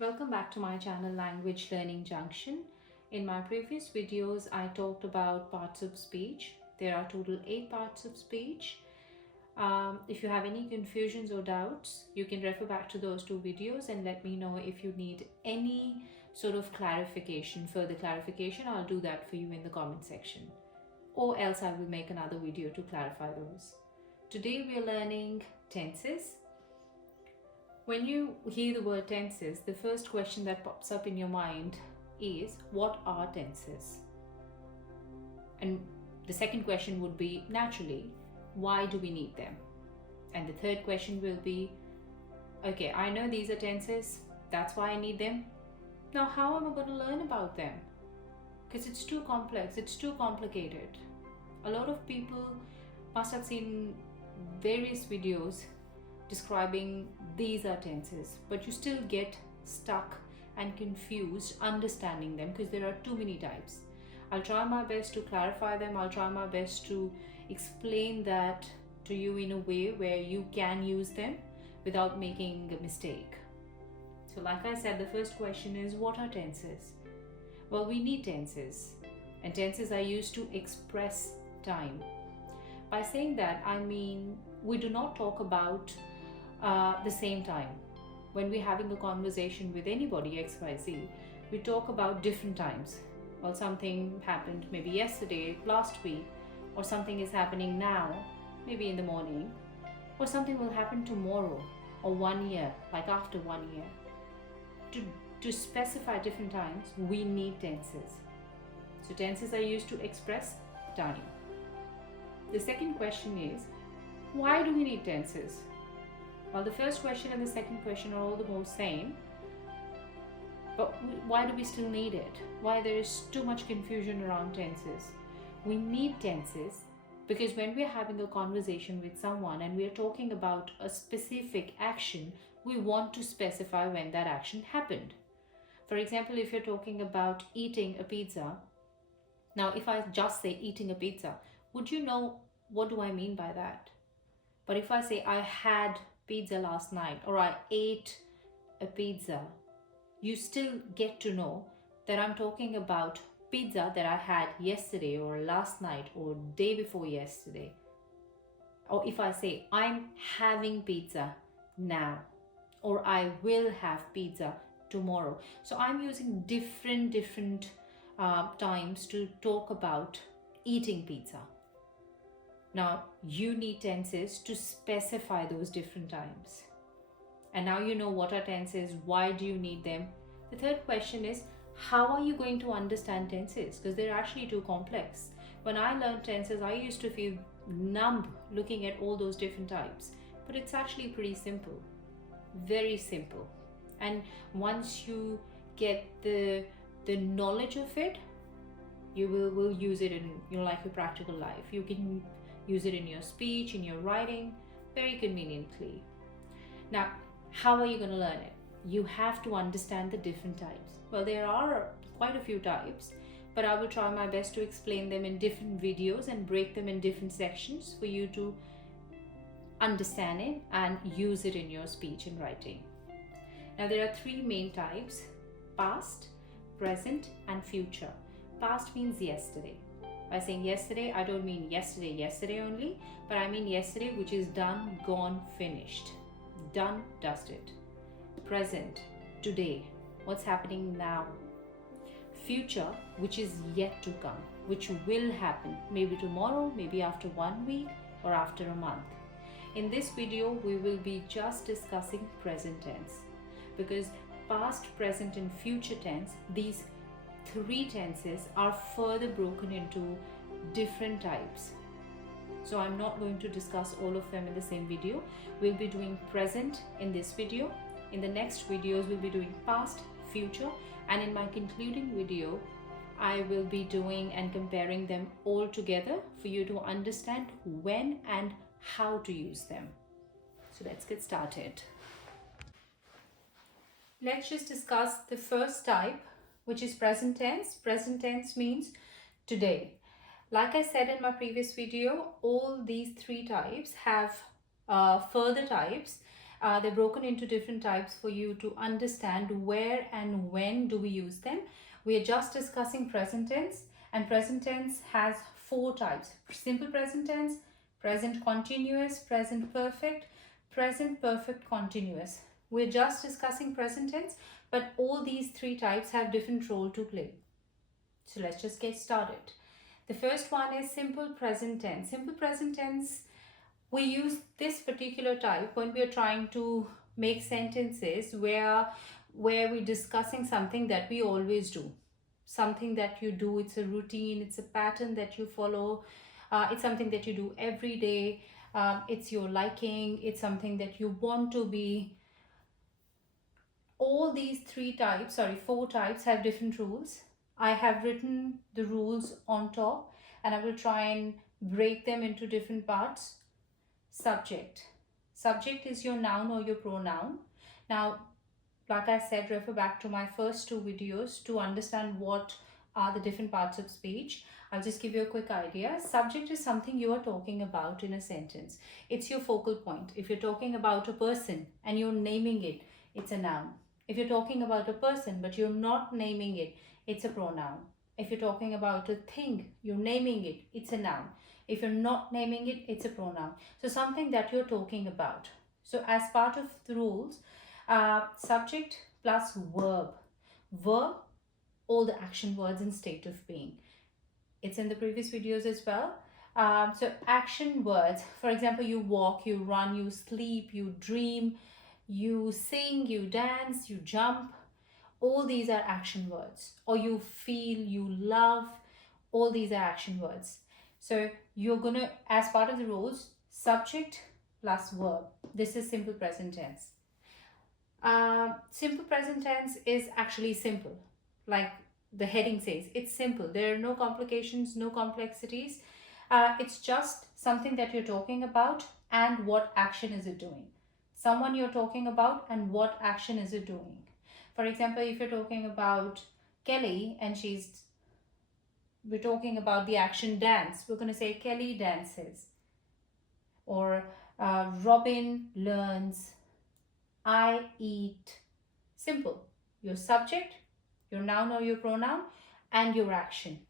Welcome back to my channel Language Learning Junction. In my previous videos, I talked about parts of speech. There are total 8 parts of speech. If you have any confusions or doubts, you can refer back to those 2 videos and let me know if you need any sort of clarification, further clarification. I'll do that for you in the comment section. Or else I will make another video to clarify those. Today we are learning tenses. When you hear the word tenses, the first question that pops up in your mind is, what are tenses? And the second question would be, naturally, why do we need them? And the third question will be, okay, I know these are tenses, that's why I need them. Now, how am I going to learn about them? Because it's too complex, it's too complicated. A lot of people must have seen various videos describing these are tenses, but you still get stuck and confused understanding them because there are too many types. I'll try my best to clarify them. I'll try my best to explain that to you in a way where you can use them without making a mistake. So like I said, the first question is, what are tenses? Well, we need tenses, and tenses are used to express time. By saying that, I mean we do not talk about the same time. When we're having a conversation with anybody, XYZ, we talk about different times. Well, something happened maybe yesterday, last week, or something is happening now, maybe in the morning, or something will happen tomorrow, or 1 year, like after 1 year. To specify different times, we need tenses. So tenses are used to express time. The second question is, why do we need tenses? Well, the first question and the second question are all the most same, but why do we still need it? Why there is too much confusion around tenses? We need tenses because when we're having a conversation with someone and we're talking about a specific action, we want to specify when that action happened. For example, if you're talking about eating a pizza, now if I just say eating a pizza, would you know what do I mean by that? But if I say I had pizza last night or I ate a pizza, you still get to know that I'm talking about pizza that I had yesterday or last night or day before yesterday. Or if I say I'm having pizza now or I will have pizza tomorrow. So I'm using different times to talk about eating pizza. Now, you need tenses to specify those different times. And now you know what are tenses, why do you need them? The third question is, how are you going to understand tenses? Because they're actually too complex. When I learned tenses, I used to feel numb looking at all those different types. But it's actually pretty simple, very simple. And once you get the knowledge of it, you will use it in your practical life. You can use it in your speech, in your writing, very conveniently. Now, how are you going to learn it? You have to understand the different types. Well, there are quite a few types, but I will try my best to explain them in different videos and break them in different sections for you to understand it and use it in your speech and writing. Now, there are 3 main types: past, present, and future. Past means yesterday. By saying yesterday, I don't mean yesterday only, but I mean yesterday which is done, gone, finished. Done, dusted. Present, today, what's happening now. Future, which is yet to come, which will happen, maybe tomorrow, maybe after 1 week, or after a month. In this video, we will be just discussing present tense, because past, present, and future tense, these 3 tenses are further broken into different types. So I'm not going to discuss all of them in the same video. We'll be doing present in this video. In the next videos, we'll be doing past, future, and in my concluding video, I will be doing and comparing them all together for you to understand when and how to use them. So let's get started. Let's just discuss the first type, which is present tense. Present tense means today. Like I said in my previous video, all these 3 types have further types, They're broken into different types for you to understand where and when do we use them. We are just discussing present tense, and present tense has four types: simple present tense, present continuous, present perfect continuous. We're just discussing present tense, but all these three types have different role to play. So let's just get started. The first one is simple present tense. Simple present tense, we use this particular type when we are trying to make sentences where we're discussing something that we always do, something that you do. It's a routine, it's a pattern that you follow, it's something that you do every day, it's your liking, it's something that you want to be. All these four types have different rules. I have written the rules on top and I will try and break them into different parts. Subject. Subject is your noun or your pronoun. Now, like I said, refer back to my first two videos to understand what are the different parts of speech. I'll just give you a quick idea. Subject is something you are talking about in a sentence. It's your focal point. If you're talking about a person and you're naming it, it's a noun. If you're talking about a person but you're not naming it, it's a pronoun. If you're talking about a thing, you're naming it, it's a noun. If you're not naming it, it's a pronoun. So something that you're talking about. So as part of the rules, subject plus verb. Verb, all the action words in state of being. It's in the previous videos as well. So action words, for example, you walk, you run, you sleep, you dream, you sing, you dance, you jump. All these are action words. Or you feel, you love. All these are action words. So you're going to, as part of the rules, subject plus verb. This is simple present tense. Simple present tense is actually simple. Like the heading says, it's simple. There are no complications, no complexities. It's just something that you're talking about and what action is it doing. Someone you're talking about and what action is it doing. For example, if you're talking about Kelly and we're talking about the action dance, we're going to say Kelly dances. Or Robin learns. I eat. Simple. Your subject, your noun or your pronoun, and your action.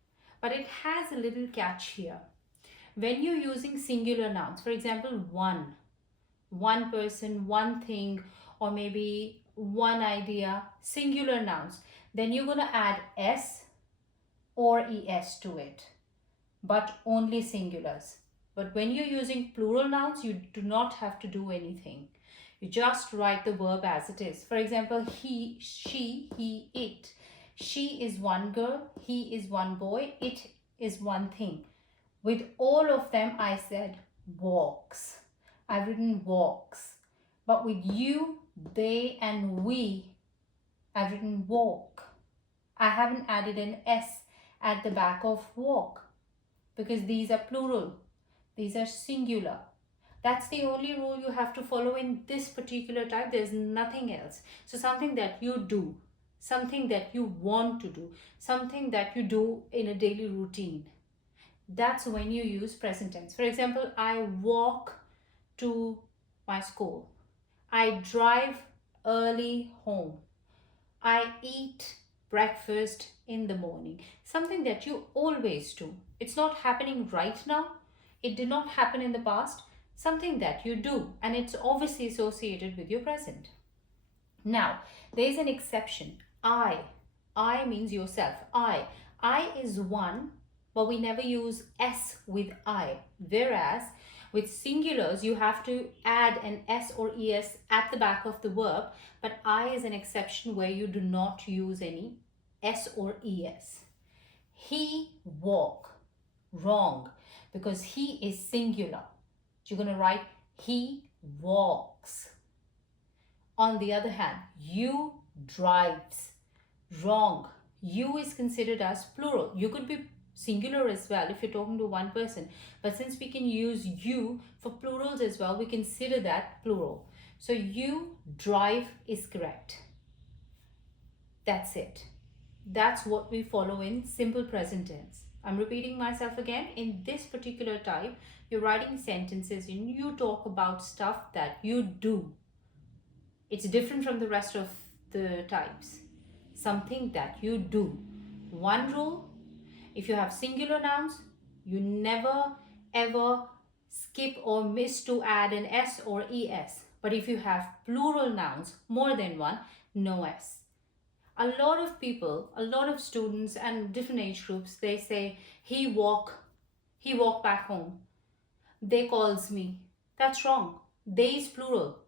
But it has a little catch here. When you're using singular nouns, for example, one person, one thing, or maybe one idea, singular nouns, then you're going to add s or es to it, but only singulars. But when you're using plural nouns, you do not have to do anything. You just write the verb as it is. For example, he, she, he, it. She is one girl, he is one boy, it is one thing. With all of them, I said walks. I've written walks. But with you, they, and we, I've written walk. I haven't added an S at the back of walk because these are plural. These are singular. That's the only rule you have to follow in this particular type. There's nothing else. So something that you do, something that you want to do, something that you do in a daily routine. That's when you use present tense. For example, I walk to my school. I drive early home. I eat breakfast in the morning. Something that you always do. It's not happening right now. It did not happen in the past. Something that you do, and it's obviously associated with your present. Now, there is an exception. I means yourself. I is one, but we never use s with I. Whereas with singulars, you have to add an s or es at the back of the verb, but I is an exception where you do not use any s or es. He walk. Wrong, because he is singular. You're going to write he walks. On the other hand, you drives. Wrong. You is considered as plural. You could be singular as well if you're talking to one person. But since we can use you for plurals as well, we consider that plural. So you drive is correct. That's it. That's what we follow in simple present tense. I'm repeating myself again. In this particular type, you're writing sentences and you talk about stuff that you do. It's different from the rest of the types. Something that you do. One rule, if you have singular nouns, you never ever skip or miss to add an s or es. But if you have plural nouns, more than one, no s. A lot of people, a lot of students and different age groups, they say he walk back home. They calls me. That's wrong. They is plural.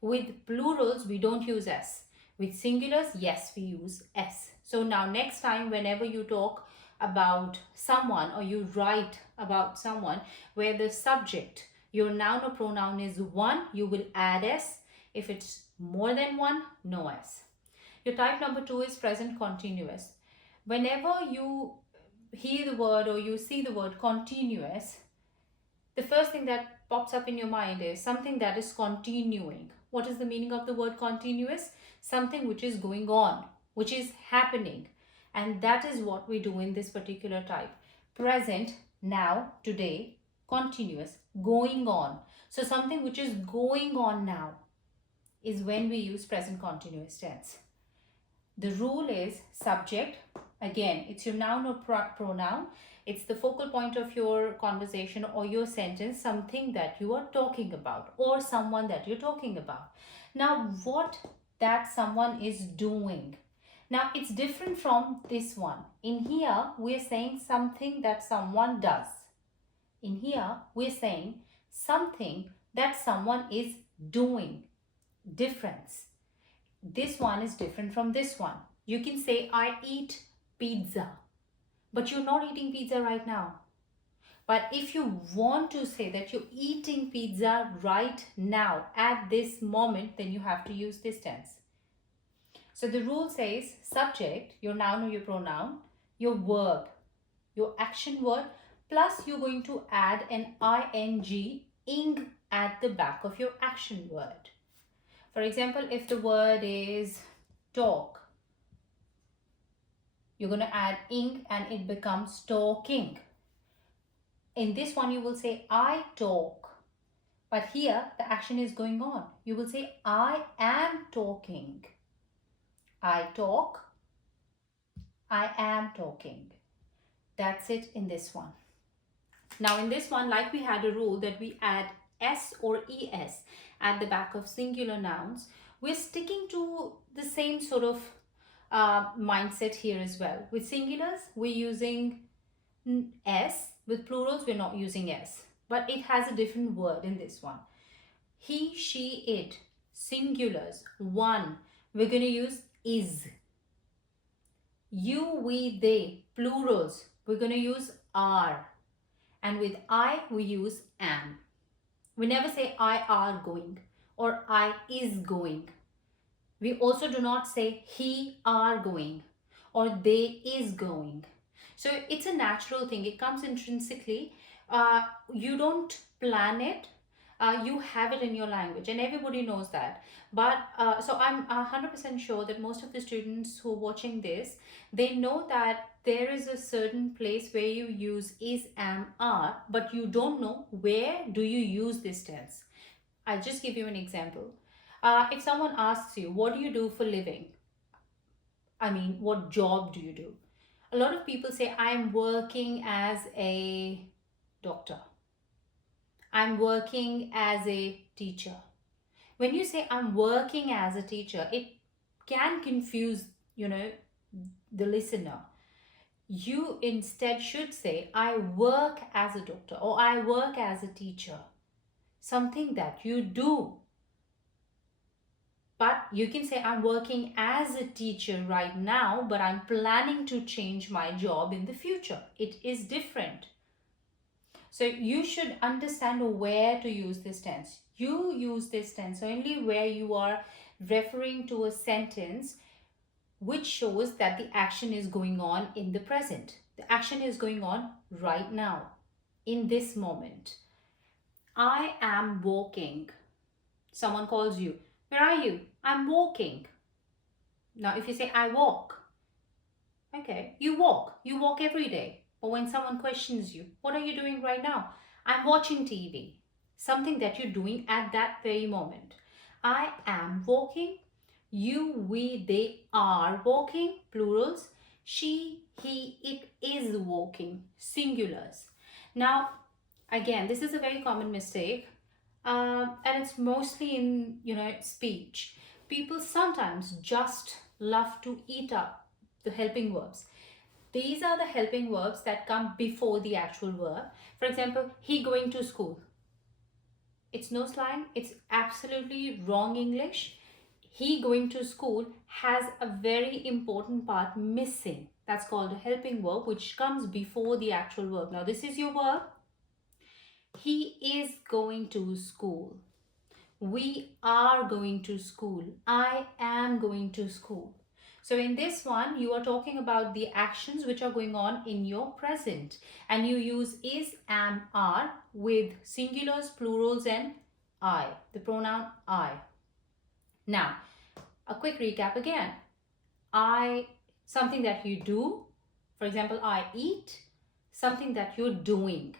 With plurals, we don't use s. With singulars, yes, we use s. So now next time, whenever you talk about someone or you write about someone where the subject, your noun or pronoun is one, you will add s. If it's more than one, no s. Your type number 2 is present continuous. Whenever you hear the word or you see the word continuous, the first thing that pops up in your mind is something that is continuing. What is the meaning of the word continuous? Something which is going on, which is happening. And that is what we do in this particular type. Present, now, today, continuous, going on. So something which is going on now is when we use present continuous tense. The rule is subject. Again, it's your noun or pronoun. It's the focal point of your conversation or your sentence, something that you are talking about or someone that you're talking about. Now, what that someone is doing. Now, it's different from this one. In here, we're saying something that someone does. In here, we're saying something that someone is doing. Difference. This one is different from this one. You can say, I eat pizza, but you're not eating pizza right now. But if you want to say that you're eating pizza right now, at this moment, then you have to use this tense. So the rule says subject, your noun or your pronoun, your verb, your action word, plus you're going to add an ing at the back of your action word. For example, if the word is talk, you're going to add ing and it becomes talking. In this one, you will say, I talk. But here, the action is going on. You will say, I am talking. I talk. I am talking. That's it in this one. Now, in this one, like we had a rule that we add s or es at the back of singular nouns, we're sticking to the same sort of mindset here as well. With singulars, we're using s. With plurals, we're not using s. But it has a different word in this one. He, she, it. Singulars, one. We're going to use is. You, we, they. Plurals, we're going to use are. And with I, we use am. We never say I are going or I is going. We also do not say he are going or they is going. So it's a natural thing. It comes intrinsically. You don't plan it. You have it in your language and everybody knows that. But so I'm 100% sure that most of the students who are watching this, they know that there is a certain place where you use is, am, are, but you don't know where do you use this tense. I'll just give you an example. If someone asks you, what do you do for living? I mean, what job do you do? A lot of people say, I'm working as a doctor. I'm working as a teacher. When you say I'm working as a teacher, it can confuse, the listener. You instead should say, I work as a doctor or I work as a teacher. Something that you do. But you can say, I'm working as a teacher right now, but I'm planning to change my job in the future. It is different. So you should understand where to use this tense. You use this tense only where you are referring to a sentence which shows that the action is going on in the present. The action is going on right now, in this moment. I am walking. Someone calls you. Where are you? I'm walking. Now, if you say, I walk. Okay, you walk. You walk every day. But when someone questions you, what are you doing right now? I'm watching TV. Something that you're doing at that very moment. I am walking. You, we, they are walking, plurals. She, he, it is walking, singulars. Now, again, this is a very common mistake, and it's mostly in speech. People sometimes just love to eat up the helping verbs. These are the helping verbs that come before the actual verb. For example, he going to school. It's no slang, it's absolutely wrong English. He going to school has a very important part missing. That's called a helping verb, which comes before the actual verb. Now, this is your verb. He is going to school. We are going to school. I am going to school. So in this one, you are talking about the actions which are going on in your present, and you use is, am, are with singulars, plurals, and I, the pronoun I. Now, a quick recap again. I, something that you do. For example, I eat, something that you're doing.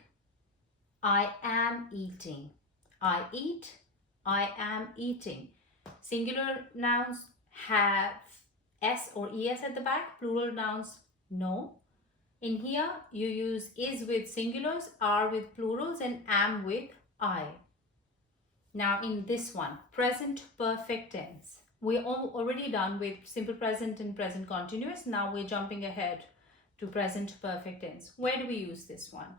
I am eating. I eat, I am eating. Singular nouns have S or ES at the back, plural nouns no. In here, you use is with singulars, are with plurals, and am with I. Now in this one, present perfect tense. We're already done with simple present and present continuous. Now we're jumping ahead to present perfect tense. Where do we use this one?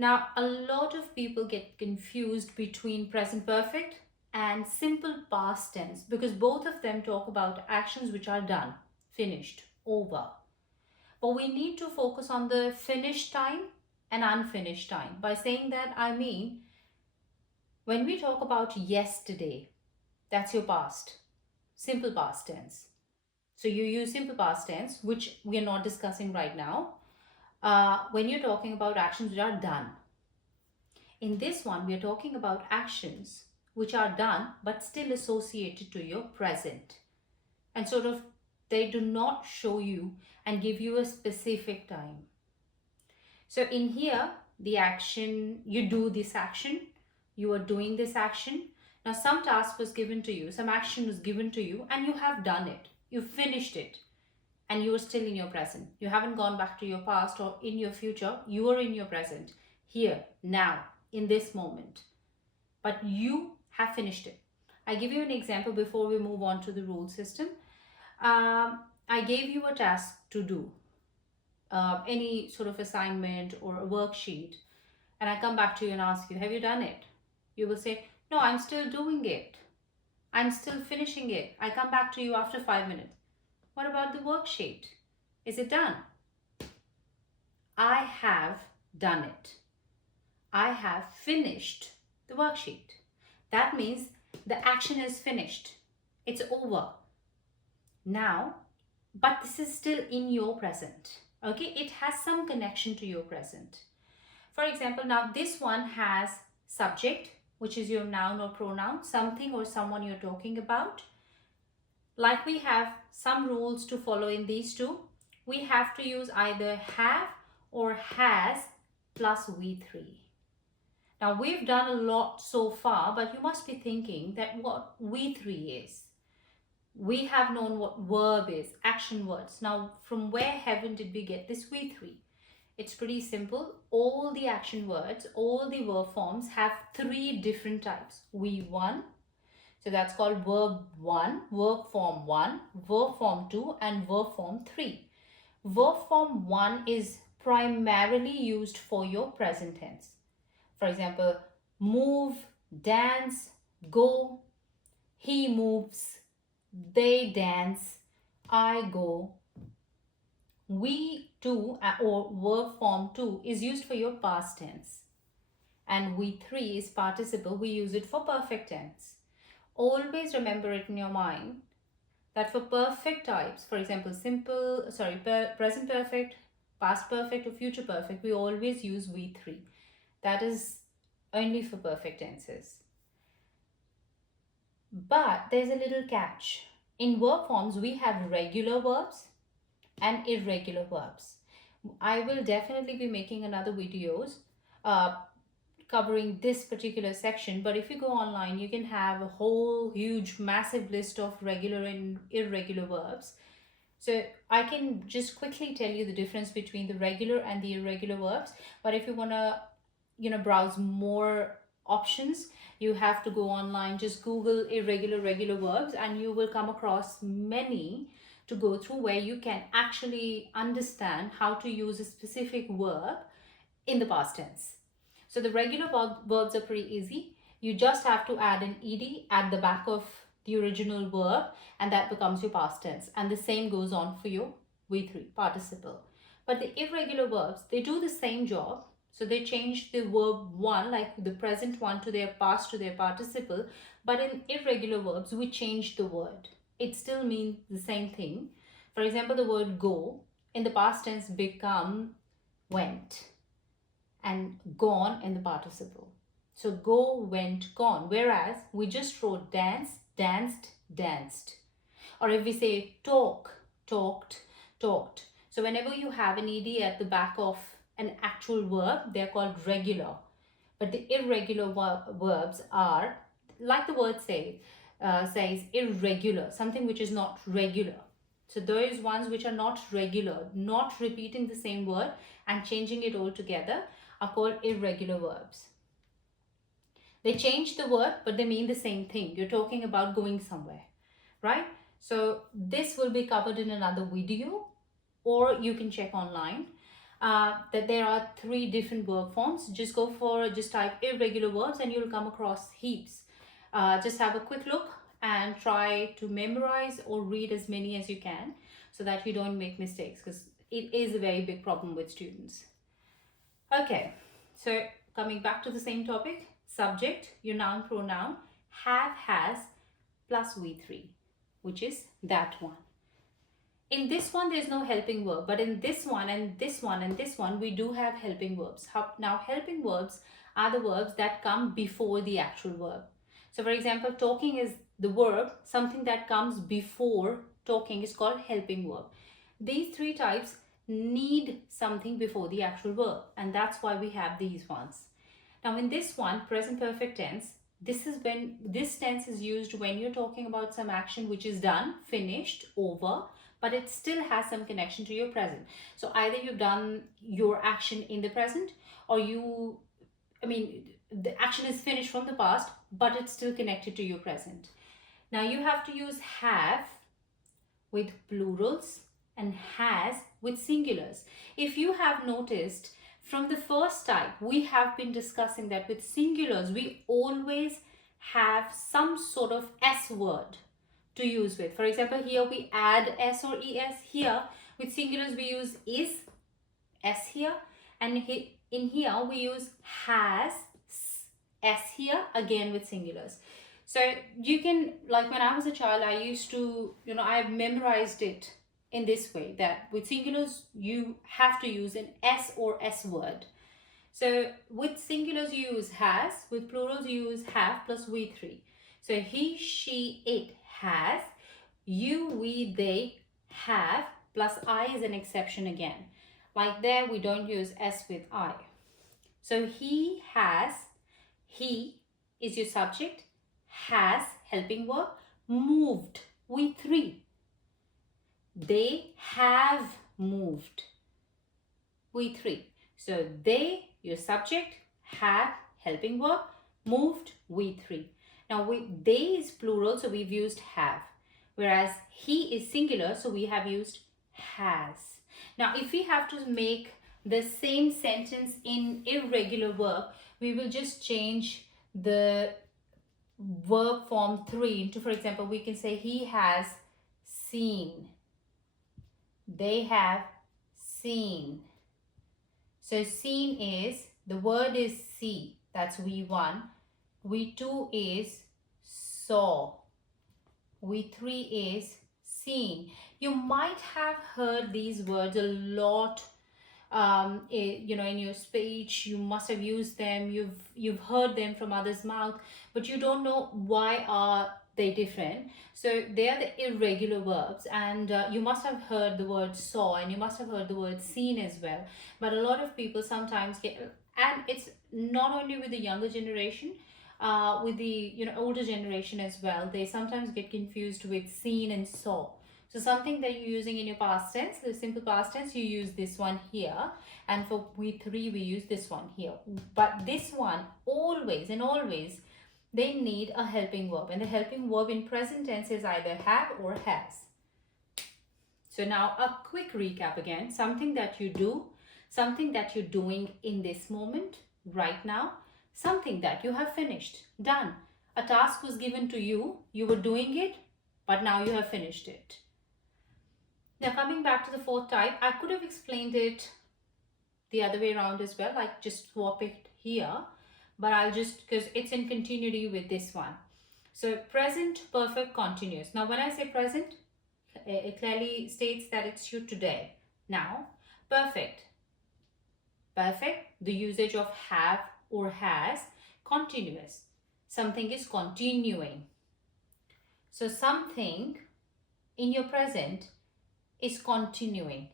Now, a lot of people get confused between present perfect and simple past tense because both of them talk about actions which are done, finished, over. But we need to focus on the finished time and unfinished time. By saying that, I mean, when we talk about yesterday, that's your past, simple past tense. So you use simple past tense, which we are not discussing right now, when you're talking about actions which are done. In this one, we are talking about actions which are done but still associated to your present. And sort of they do not show you and give you a specific time. So in here, the action, you do this action, you are doing this action. Now some task was given to you, some action was given to you, and you have done it. You finished it. And you are still in your present. You haven't gone back to your past or in your future. You are in your present. Here, now, in this moment. But you have finished it. I give you an example before we move on to the rule system. I gave you a task to do. Any sort of assignment or a worksheet. And I come back to you and ask you, have you done it? You will say, no, I'm still doing it. I'm still finishing it. I come back to you after 5 minutes. What about the worksheet? Is it done? I have done it. I have finished the worksheet. That means the action is finished. It's over. Now, but this is still in your present. Okay, it has some connection to your present. For example, now this one has subject, which is your noun or pronoun, something or someone you're talking about. Like we have some rules to follow in these two, we have to use either have or has plus V3. Now we've done a lot so far, but you must be thinking that what V3 is. We have known what verb is, action words. Now from where heaven did we get this V3? It's pretty simple. All the action words, all the verb forms have 3 different types. V1, so that's called verb 1, verb form 1, verb form 2, and verb form 3. Verb form 1 is primarily used for your present tense. For example, move, dance, go, he moves, they dance, I go. We do or verb form 2 is used for your past tense. And we3 is participle, we use it for perfect tense. Always remember it in your mind that for perfect types, for example, present perfect, past perfect, or future perfect, we always use V3. That is only for perfect tenses. But there's a little catch. In verb forms, we have regular verbs and irregular verbs. I will definitely be making another videos covering this particular section, but if you go online, you can have a whole huge massive list of regular and irregular verbs. So I can just quickly tell you the difference between the regular and the irregular verbs. But if you want to, browse more options, you have to go online, just Google irregular, regular verbs, and you will come across many to go through where you can actually understand how to use a specific verb in the past tense. So the regular verbs are pretty easy. You just have to add an ed at the back of the original verb, and that becomes your past tense. And the same goes on for your V3 participle. But the irregular verbs, they do the same job. So they change the verb one, like the present one, to their past, to their participle. But in irregular verbs, we change the word. It still means the same thing. For example, the word go in the past tense become went, and gone in the participle. So go, went, gone. Whereas we just wrote dance, danced, danced. Or if we say talk, talked, talked. So whenever you have an ed at the back of an actual verb, they're called regular. But the irregular verbs are, like the word says, irregular, something which is not regular. So those ones which are not regular, not repeating the same word and changing it all together, are called irregular verbs. They change the word, but they mean the same thing. You're talking about going somewhere, right? So this will be covered in another video, or you can check online that there are 3 different verb forms. Just type irregular verbs and you'll come across heaps. Just have a quick look and try to memorize or read as many as you can so that you don't make mistakes, because it is a very big problem with students. Okay, so coming back to the same topic, subject, your noun, pronoun, have, has, plus V3, which is that one. In this one, there's no helping verb, but in this one and this one and this one, we do have helping verbs. Now, helping verbs are the verbs that come before the actual verb. So for example, talking is the verb, something that comes before talking is called helping verb. These 3 types need something before the actual verb, and that's why we have these ones. Now in this one, present perfect tense, this is when this tense is used when you're talking about some action which is done, finished, over, but it still has some connection to your present. So either you've done your action in the present, or the action is finished from the past, but it's still connected to your present. Now you have to use have with plurals and has with singulars. If you have noticed, from the first type, we have been discussing that with singulars, we always have some sort of S word to use with. For example, here we add S or ES. Here, with singulars, we use is, S here. And in here, we use has, S here, again with singulars. So you can, like when I was a child, I used to, I memorized it in this way, that with singulars you have to use an S or S word. So with singulars you use has, with plurals you use have plus V3. So he, she, it has, you, we, they have, plus I is an exception again. Like there we don't use S with I. So he has, he is your subject, has helping verb, moved, V3. They have moved, V3. So they, your subject, have helping verb, moved, V3. Now they is plural, so we've used have. Whereas he is singular, so we have used has. Now if we have to make the same sentence in irregular verb, we will just change the verb form 3 into, for example, we can say he has seen. They have seen. So seen is, the word is see, that's V1. V2 is saw. V3 is seen. You might have heard these words a lot in your speech. You must have used them, you've heard them from others' mouth, but you don't know why are they different. So they are the irregular verbs, and you must have heard the word saw, and you must have heard the word seen as well. But a lot of people sometimes get And it's not only with the younger generation, with the older generation as well. They sometimes get confused with seen and saw. So something that you're using in your past tense, the simple past tense, you use this one here, and for we3 we use this one here. But this one, always and always, they need a helping verb, and the helping verb in present tense is either have or has. So now a quick recap again. Something that you do, something that you're doing in this moment, right now, something that you have finished, done. A task was given to you, you were doing it, but now you have finished it. Now coming back to the fourth type, I could have explained it the other way around as well, like just swap it here, but I'll just, because it's in continuity with this one. So present perfect continuous. Now when I say present, it clearly states that it's you today. Now perfect, the usage of have or has. Continuous, something is continuing. So something in your present is continuing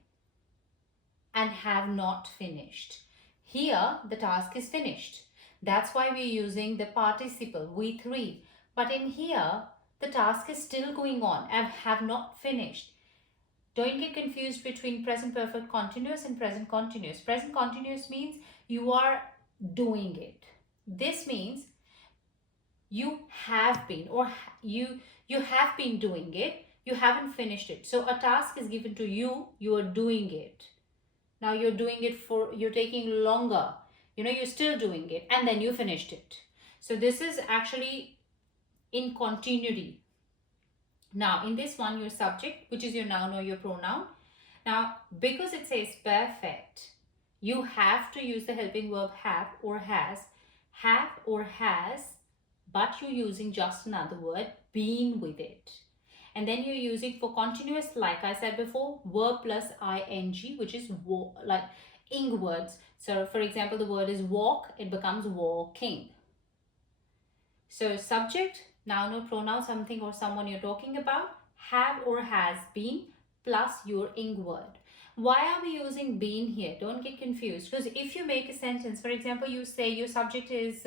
and have not finished. Here the task is finished. That's why we're using the participle we3. But in here the task is still going on and have not finished. Don't get confused between present perfect continuous and present continuous. Present continuous means you are doing it. This means you have been, or you have been doing it, you haven't finished it. So a task is given to you, you are doing it. Now you're doing it you're taking longer, you're still doing it, and then you finished it. So this is actually in continuity. Now in this one, your subject, which is your noun or your pronoun. Now because it says perfect, you have to use the helping verb have or has, but you're using just another word, been with it. And then you're using for continuous, like I said before, verb plus ing, which is like ing words. So for example, the word is walk, it becomes walking. So subject, noun or pronoun, something or someone you're talking about, have or has been, plus your ing word. Why are we using been here? Don't get confused, because if you make a sentence, for example, you say your subject is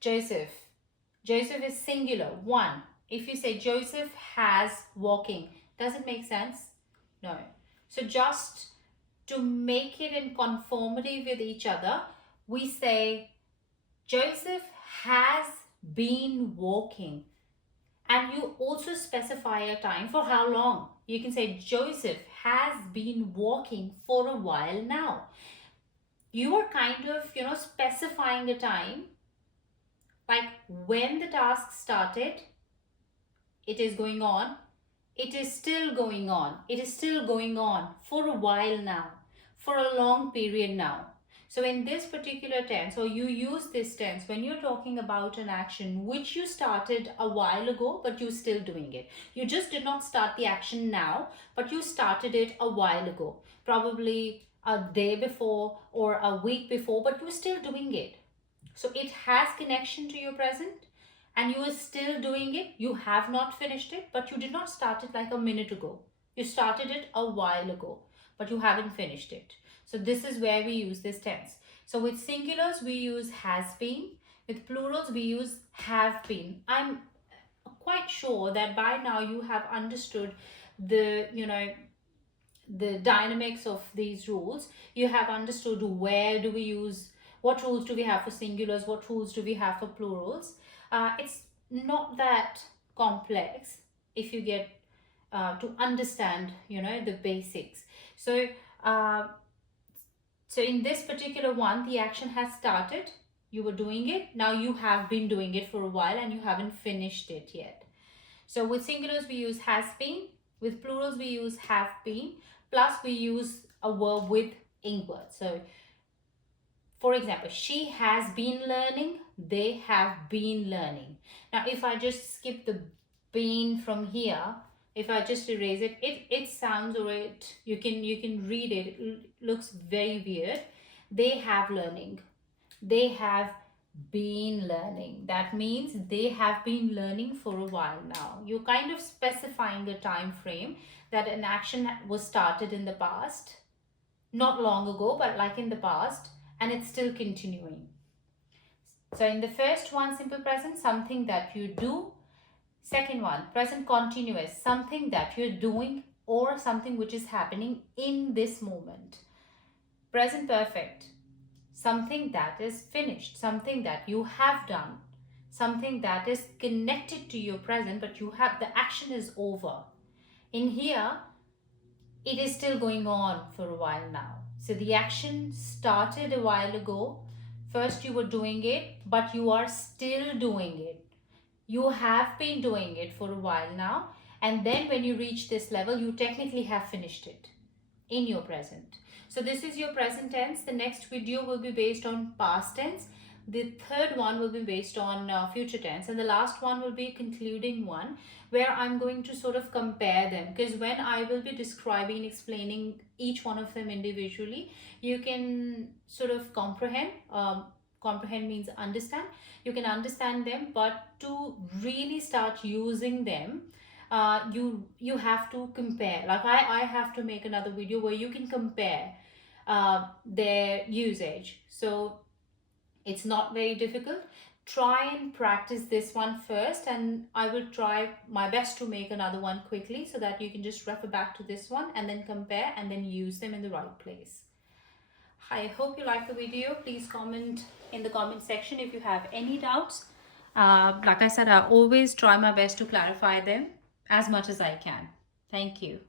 Joseph. Joseph is singular, one. If you say Joseph has walking, does it make sense? No. So just to make it in conformity with each other, we say Joseph has been walking. And you also specify a time for how long. You can say Joseph has been walking for a while now. You are kind of, specifying a time, like when the task started, it is going on, it is still going on, it is still going on for a while now, for a long period now. So in this particular tense, or you use this tense when you're talking about an action which you started a while ago, but you're still doing it. You just did not start the action now, but you started it a while ago, probably a day before or a week before, but you're still doing it. So it has connection to your present, and you are still doing it. You have not finished it, but you did not start it like a minute ago. You started it a while ago, but you haven't finished it. So this is where we use this tense. So with singulars, we use has been. With plurals, we use have been. I'm quite sure that by now you have understood the, the dynamics of these rules. You have understood where do we use, what rules do we have for singulars, what rules do we have for plurals. It's not that complex if you get to understand, the basics. So in this particular one, the action has started. You were doing it. Now you have been doing it for a while and you haven't finished it yet. So with singulars, we use has been. With plurals, we use have been. Plus, we use a verb with ing word. So for example, she has been learning, they have been learning. Now, if I just skip the been from here, if I just erase it, it sounds, or you can read it, it looks very weird. They have learning. They have been learning. That means they have been learning for a while now. You're kind of specifying a time frame that an action was started in the past, not long ago, but like in the past, and it's still continuing. So in the first one, simple present, something that you do. Second one, present continuous, something that you're doing or something which is happening in this moment. Present perfect, something that is finished, something that you have done, something that is connected to your present, but you have, the action is over. In here, it is still going on for a while now. So the action started a while ago. First you were doing it, but you are still doing it. You have been doing it for a while now. And then when you reach this level, you technically have finished it in your present. So this is your present tense. The next video will be based on past tense. The third one will be based on future tense, and the last one will be concluding one, where I'm going to sort of compare them, because when I will be describing and explaining each one of them individually, you can sort of comprehend. Comprehend means understand. You can understand them, but to really start using them, you have to compare. Like I have to make another video where you can compare their usage. So it's not very difficult. Try and practice this one first, and I will try my best to make another one quickly so that you can just refer back to this one and then compare and then use them in the right place. I hope you like the video. Please comment in the comment section if you have any doubts. Like I said, I always try my best to clarify them as much as I can. Thank you.